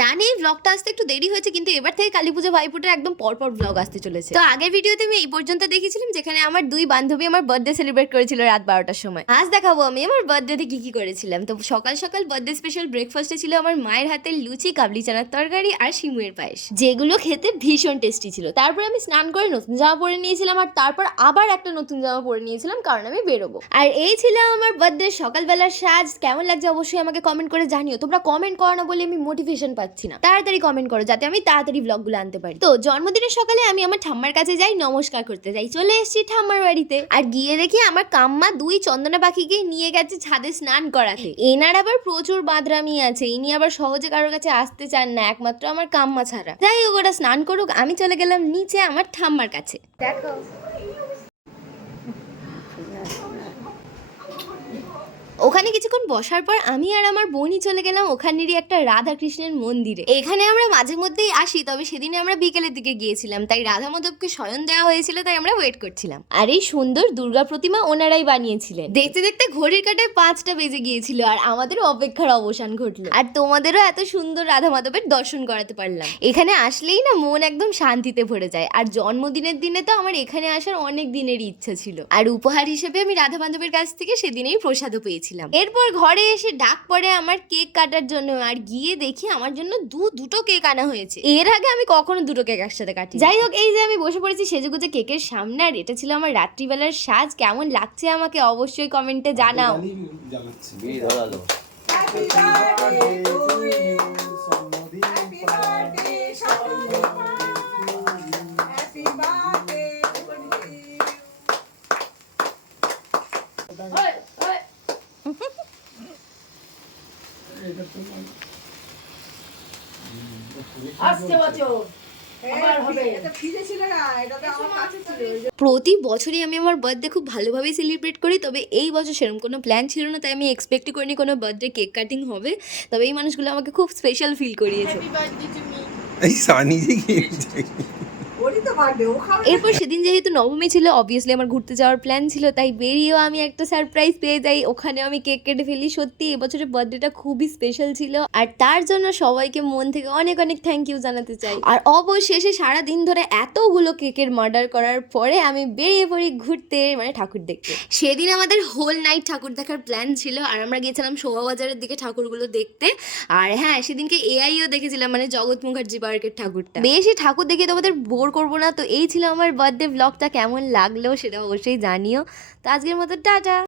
জানি ব্লগটা আসতে একটু দেরি হয়েছে, কিন্তু এবার থেকে কালী পুজো ভাইফোঁটার একদম পরপর ব্লগ আসতে চলেছে। তো আগের ভিডিওতে আমি এই পর্যন্ত দেখেছিলাম যেখানে আমার দুই বান্ধবী আমার বার্থডে সেলিব্রেট করেছিল রাত বারোটার সময়। আজ দেখাবো আমি আমার বার্থডেতে কি কি করেছিলাম। তো সকাল সকাল বার্থডে স্পেশাল ব্রেকফাস্টে ছিল আমার মায়ের হাতের লুচি, কাবলি চানার তরকারি আর শিমুয়ের পায়েস। যেগুলো খেতে ভীষণ টেস্টি ছিল। তারপর আমি স্নান করে নতুন জামা পরে নিয়েছিলাম আর তারপর আবার একটা নতুন জামা পরে নিয়েছিলাম, কারণ আমি বেরোবো। আর এই ছিল আমার বার্থডে সকালবেলার সাজ। কেমন লাগছে অবশ্যই আমাকে কমেন্ট করে জানিও। তোমরা কমেন্ট করো না বলে আমি মোটিভেশন পাচ্ছি না। তাড়াতাড়ি কমেন্ট করো যাতে আমি তাড়াতাড়ি ব্লগগুলো আনতে পারি। তো জন্মদিনের সকালে আমি আমার ঠাম্মার কাছে যাই, নমস্কার করতে যাই। চলে এসেছি ঠাম্মার বাড়িতে। আর গিয়ে দেখি আমার কাম্মা দুই চন্দনা পাখিকে নিয়ে গেছে ছাদে স্নান করাতে। এনার আবার প্রচুর বাদরামি আছে। ইনি আবার সহজে কারোর কাছে আসতে চান না, একমাত্র আমার কাম্মা ছাড়া। যাই হোক, ওরা স্নান করুক, আমি চলে গেলাম নিচে আমার ঠাম্মার কাছে। দেখো। ওখানে কিছুক্ষণ বসার পর আমি আর আমার বোনই চলে গেলাম ওখানেরই একটা রাধা কৃষ্ণের মন্দিরে। এখানে আমরা মাঝে মধ্যেই আসি, তবে সেদিনে আমরা বিকেলের দিকে গিয়েছিলাম, তাই রাধা মাধবকে শয়ন দেওয়া হয়েছিল, তাই আমরা ওয়েট করছিলাম। আর এই সুন্দর দুর্গা প্রতিমা ওনারাই বানিয়েছিলেন। দেখতে দেখতে ঘড়ির কাটায় পাঁচটা বেজে গিয়েছিল, আর আমাদের অপেক্ষার অবসান ঘটলো। আর তোমাদেরও এত সুন্দর রাধা মাধবের দর্শন করাতে পারলাম। এখানে আসলেই না মন একদম শান্তিতে ভরে যায়, আর জন্মদিনের দিনে তো আমার এখানে আসার অনেক দিনেরই ইচ্ছা ছিল। আর উপহার হিসেবে আমি রাধা মাধবের কাছ থেকে সেদিনেই প্রসাদও পেয়েছিলাম। এরপর ঘরে এসে ডাক পড়ে আমার কেক কাটার জন্য আর গিয়ে দেখি আমার জন্য দু দুটো কেক আনা হয়েছে। এর আগে আমি কখনো দুটো কেক একসাথে কাটি যাই হোক এই যে আমি বসে পড়েছি সেজেগুজে কেকের সামনে আর এটা ছিল আমার রাত্রিবেলার সাজ। কেমন লাগছে আমাকে অবশ্যই কমেন্টে জানাও। জানাচ্ছি। বিয়ে আসছে বছর। আবার হবে। এটা ফ্রিজে ছিল না এটা তো আমার কাছে ছিল। ওই যে প্রতি বছরই আমি আমার বার্থডে খুব ভালোভাবেই সেলিব্রেট করি তবে এই বছর সেরকম কোনো প্ল্যান ছিল না তাই আমি এক্সপেক্টই করিনি কোনো বার্থডে কেক কাটিং হবে। তবে এই মানুষগুলো আমাকে খুব স্পেশাল ফিল করিয়েছে। এরপর সেদিন যেহেতু নবমী ছিল অবভিয়াসলি আমার ঘুরতে যাওয়ার প্ল্যান ছিল, তাই বেরিয়েও আমি একটা সারপ্রাইজ পেয়ে যাই। ওখানেও আমি কেক কেটে ফেলি। সত্যি, এবছরের বার্থডেটা খুবই স্পেশাল ছিল। আর তার জন্য সবাইকে মন থেকে অনেক অনেক থ্যাংক ইউ জানাতে চাই। আর অবশেষে সারা দিন ধরে এতগুলো কেকের মার্ডার করার পরে আমি বেরিয়ে পড়ি ঘুরতে মানে ঠাকুর দেখতে। সেদিন আমাদের হোল নাইট ঠাকুর দেখার প্ল্যান ছিল, আর আমরা গিয়েছিলাম শোভাবাজারের দিকে ঠাকুরগুলো দেখতে। আর হ্যাঁ সেদিনকে এআইও দেখেছিলাম মানে জগৎ মুখার্জি পার্কের ঠাকুরটা। বেশি ঠাকুর দেখে তোমাদের বোর করব না। তো এই ছিল আমার বার্থডে ব্লগটা কেমন লাগল সেটা অবশ্যই জানিও। তো আজকের মতো, টাটা!